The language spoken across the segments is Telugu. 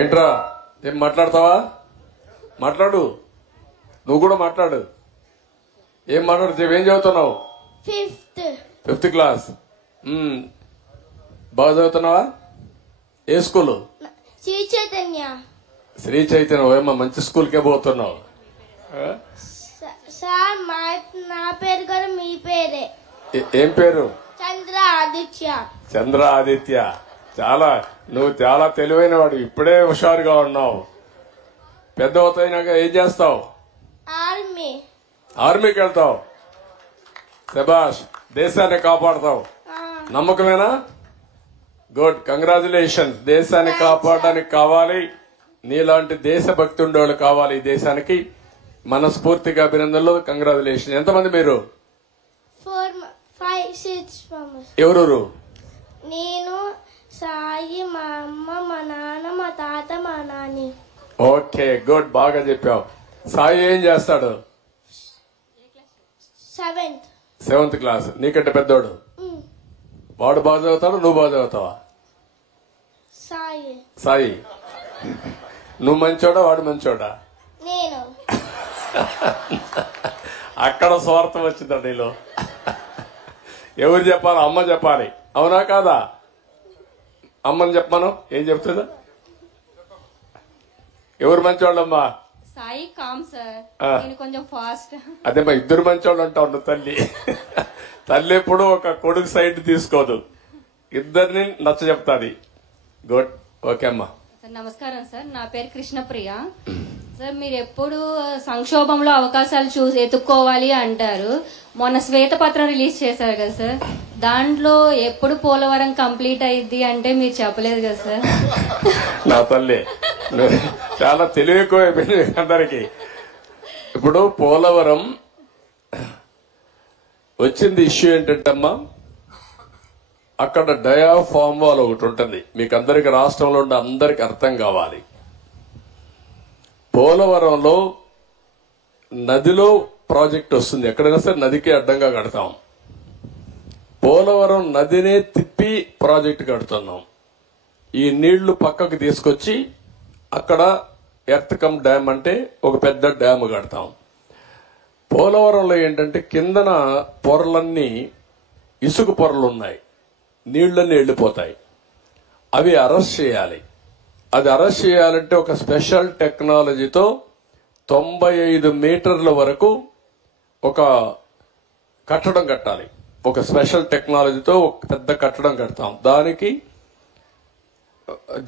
ఏంట్రా ఏం మాట్లాడతావా? మాట్లాడు, నువ్వు కూడా మాట్లాడు. ఏం మాట్లాడుతావు? ఏం చదువుతున్నావు? Fifth class. బాగా చదువుతున్నావా? ఏ స్కూల్? శ్రీ చైతన్య. శ్రీ చైతన్య. ఏమో మంచి స్కూల్కే పోతున్నావు. సార్ నా పేరు కూడా మీ పేరే. ఏం పేరు? చంద్ర ఆదిత్య. చంద్ర ఆదిత్య. నువ్వు చాలా తెలివైన వాడు, ఇప్పుడే హుషారుగా ఉన్నావు. పెద్ద అవుతాయినాక ఏం చేస్తావు? ఆర్మీకి వెళ్తావు. శభాష్, దేశాన్ని కాపాడతావు. నమ్మకమేనా? Good, congratulations. దేశాన్ని కాపాడడానికి కావాలి, నీలాంటి దేశభక్తి ఉండేవాళ్ళు కావాలి ఈ దేశానికి. మనస్ఫూర్తిగా అభినందనలు, కంగ్రాచులేషన్. ఎంతమంది మీరు? 4, 5, 6 ఎవరు? నేను, సాయి, మా అమ్మ, మా నాన్న, మా తాత, మా నాని. ఓకే, గుడ్, బాగా చెప్పావు. సాయి ఏం చేస్తాడు? 7th class. నీకంటే పెద్దోడు. వాడు బాగా చదువుతాడు, నువ్వు బాగా చదువుతావా? సాయి, నువ్వు మంచోడా వాడు మంచోడా? నేను. అక్కడ స్వార్థం వచ్చిందా నీలో? ఎవరు చెప్పాలి? అమ్మ చెప్పాలి, అవునా కాదా? అమ్మని చెప్పాను. ఏం చెప్తుందా? ఎవరు మంచోళ్ళమ్మా? సాయి కామ్ సార్, నేను కొంచెం ఫాస్ట్. అదేమ్మా, ఇద్దరు మంచోళ్ళు అంటావు నువ్వు. తల్లి ఎప్పుడు ఒక కొడుకు సైడ్ తీసుకోదు, ఇద్దరిని నచ్చ చెప్తాది. గుడ్, ఓకే అమ్మా. సార్ నమస్కారం సార్, నా పేరు కృష్ణప్రియ. సార్ మీరు ఎప్పుడు సంక్షోభంలో అవకాశాలు చూసి ఎత్తుక్కోవాలి అంటారు. మొన్న శ్వేతపత్రం రిలీజ్ చేశారు కదా సార్, దాంట్లో ఎప్పుడు పోలవరం కంప్లీట్ అయ్యిద్ది అంటే మీరు చెప్పలేదు కదా సార్. నా తల్లి చాలా తెలివి ఎక్కువైపోయింది అందరికి. ఇప్పుడు పోలవరం వచ్చింది ఇష్యూ ఏంటంటమ్మా, అక్కడ డయాఫామ్ వాల్ ఒకటి ఉంటుంది. మీకు అందరికి, రాష్ట్రంలో ఉండే అందరికి అర్థం కావాలి. పోలవరంలో నదిలో ప్రాజెక్ట్ వస్తుంది, ఎక్కడైనా సరే నదికి అడ్డంగా కడతాం. పోలవరం నదినే తిప్పి ప్రాజెక్ట్ కడుతున్నాం. ఈ నీళ్లు పక్కకు తీసుకొచ్చి అక్కడ ఎర్త్ కమ్ డ్యామ్ అంటే ఒక పెద్ద డ్యామ్ కడతాం. పోలవరంలో ఏంటంటే కిందన పొరలన్నీ ఇసుక పొరలు ఉన్నాయి, నీళ్లన్నీ వెళ్లిపోతాయి. అవి అరెస్ట్ చేయాలి. అది అరెస్ట్ చేయాలంటే ఒక స్పెషల్ టెక్నాలజీతో 95 మీటర్ల వరకు ఒక కట్టడం కట్టాలి. ఒక స్పెషల్ టెక్నాలజీతో ఒక పెద్ద కట్టడం కడతాం. దానికి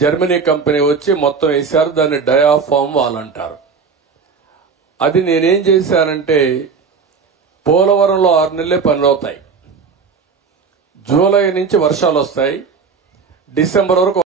జర్మనీ కంపెనీ వచ్చి మొత్తం వేశారు. దాన్ని డయాఫామ్ వాల్ అంటారు. అది నేనేం చేశానంటే, పోలవరంలో 6 నెలలే పనులు అవుతాయి. జూలై నుంచి వర్షాలు వస్తాయి, డిసెంబర్ వరకు